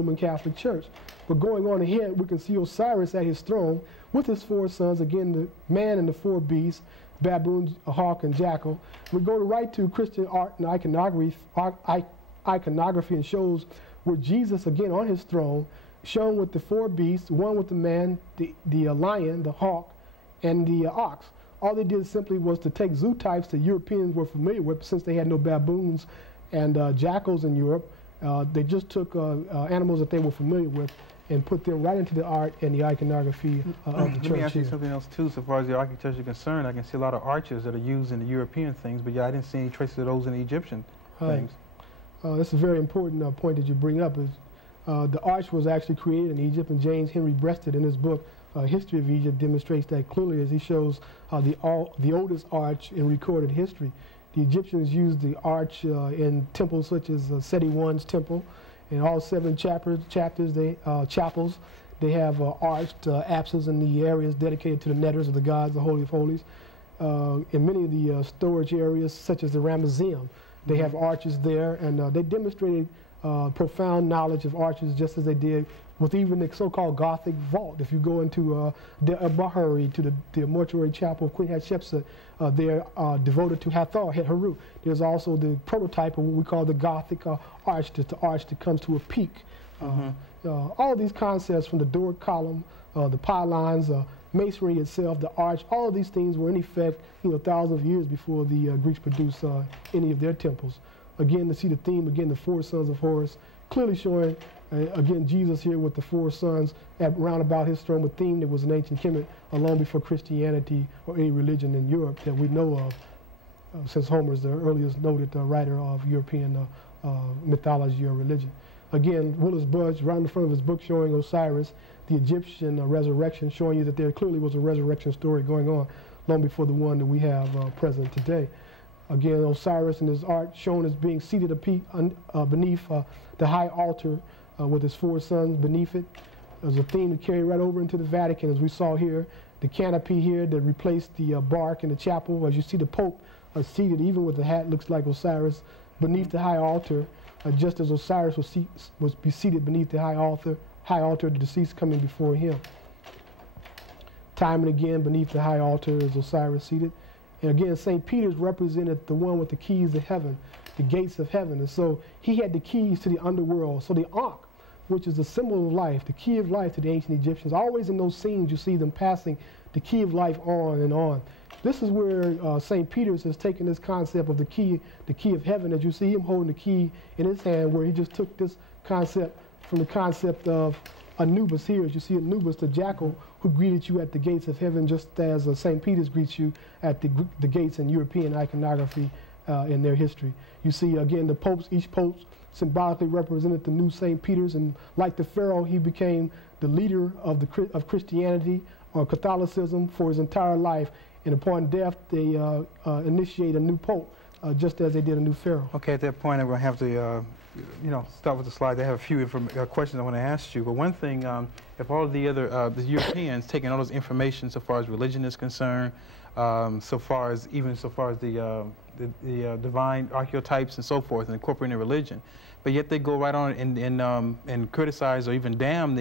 Roman Catholic Church. But going on ahead, we can see Osiris at his throne with his four sons, again, the man and the four beasts, baboon, a hawk, and jackal. We go right to Christian art and iconography and shows where Jesus, again, on his throne, shown with the four beasts, one with the man, the lion, the hawk, and the ox. All they did simply was to take zoo types that Europeans were familiar with, since they had no baboons and jackals in Europe. They just took animals that they were familiar with and put them right into the art and the iconography of the church. Let me ask you something else too. So far as the architecture is concerned, I can see a lot of arches that are used in the European things, but yeah, I didn't see any traces of those in the Egyptian things. That's a very important point that you bring up. Is the arch was actually created in Egypt, and James Henry Breasted in his book History of Egypt demonstrates that clearly as he shows the oldest arch in recorded history. The Egyptians used the arch in temples such as Seti I's temple. In all 7 chapels, they have arched apses in the areas dedicated to the netters of the gods, the Holy of Holies. In many of the storage areas, such as the Ramesseum, they have arches there, and they demonstrated profound knowledge of arches, just as they did with even the so-called Gothic vault. If you go into Bahari, to the mortuary chapel of Queen Hatshepsut, they're devoted to Hathor, Het-Heru. There's also the prototype of what we call the Gothic arch, the arch that comes to a peak. All these concepts, from the Doric column, the pylons, masonry itself, the arch, all of these things were in effect, thousands of years before the Greeks produced any of their temples. Again, to see the theme, again, the 4 sons of Horus, clearly showing, again, Jesus here with the 4 sons at round about his throne, a theme that was in ancient Kemet long before Christianity or any religion in Europe that we know of, since Homer's the earliest noted writer of European mythology or religion. Again, Willis Budge, right in the front of his book, showing Osiris, the Egyptian resurrection, showing you that there clearly was a resurrection story going on long before the one that we have present today. Again, Osiris in his art shown as being seated beneath the high altar with his 4 sons beneath it. There's a theme to carry right over into the Vatican, as we saw here. The canopy here that replaced the bark in the chapel. As you see the Pope seated, even with the hat, looks like Osiris, beneath the high altar, just as Osiris was be seated beneath the high altar, the deceased coming before him. Time and again, beneath the high altar is Osiris seated. And again, St. Peter's represented the one with the keys to heaven, the gates of heaven. And so he had the keys to the underworld. So the Ankh, which is the symbol of life, the key of life to the ancient Egyptians, always in those scenes you see them passing the key of life on and on. This is where St. Peter's has taken this concept of the key of heaven, as you see him holding the key in his hand, where he just took this concept from the concept of Anubis here, as you see Anubis, the jackal, who greeted you at the gates of heaven, just as St. Peter's greets you at the gates in European iconography in their history. You see, again, the popes, each pope symbolically represented the new St. Peter's, and like the Pharaoh, he became the leader of Christianity or Catholicism for his entire life, and upon death, they initiate a new pope, just as they did a new Pharaoh. Okay, at that point, I'm going to have to start with the slide. They have a few questions I want to ask you. But one thing, if all of the other the Europeans taking all those information so far as religion is concerned, so far as the divine archetypes and so forth, and incorporating religion, but yet they go right on and criticize or even damn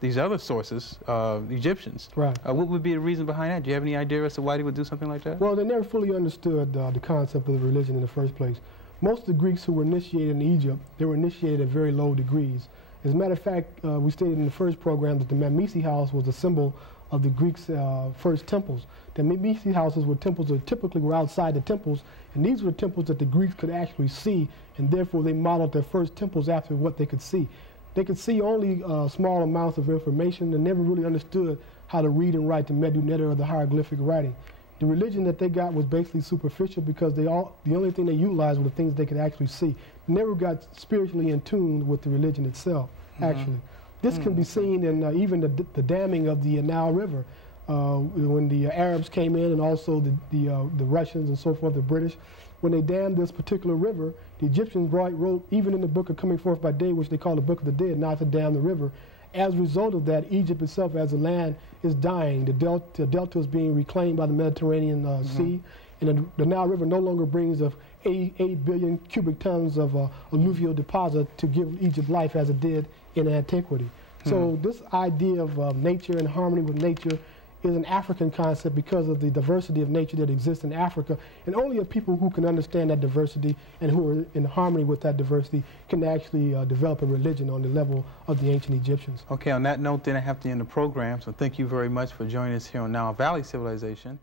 these other sources, the Egyptians. Right. What would be the reason behind that? Do you have any idea as to why they would do something like that? Well, they never fully understood the concept of the religion in the first place. Most of the Greeks who were initiated in Egypt, they were initiated at very low degrees. As a matter of fact, we stated in the first program that the Mamisi house was a symbol of the Greeks' first temples. The Mamisi houses were temples that typically were outside the temples, and these were temples that the Greeks could actually see, and therefore they modeled their first temples after what they could see. They could see only small amounts of information and never really understood how to read and write the Medu Neter or the hieroglyphic writing. The religion that they got was basically superficial, because the only thing they utilized were the things they could actually see. They never got spiritually in tune with the religion itself, actually. This can be seen in even the damming of the Nile River. When the Arabs came in, and also the Russians and so forth, the British, when they dammed this particular river, the Egyptians wrote, even in the book of Coming Forth by Day, which they call the Book of the Dead, not to dam the river. As a result of that, Egypt itself as a land is dying. The delta is being reclaimed by the Mediterranean Sea, and the Nile River no longer brings 8 billion cubic tons of alluvial deposit to give Egypt life as it did in antiquity. So this idea of nature and harmony with nature is an African concept because of the diversity of nature that exists in Africa, and only a people who can understand that diversity and who are in harmony with that diversity can actually develop a religion on the level of the ancient Egyptians. Okay, on that note then I have to end the program, so thank you very much for joining us here on Nile Valley Civilization.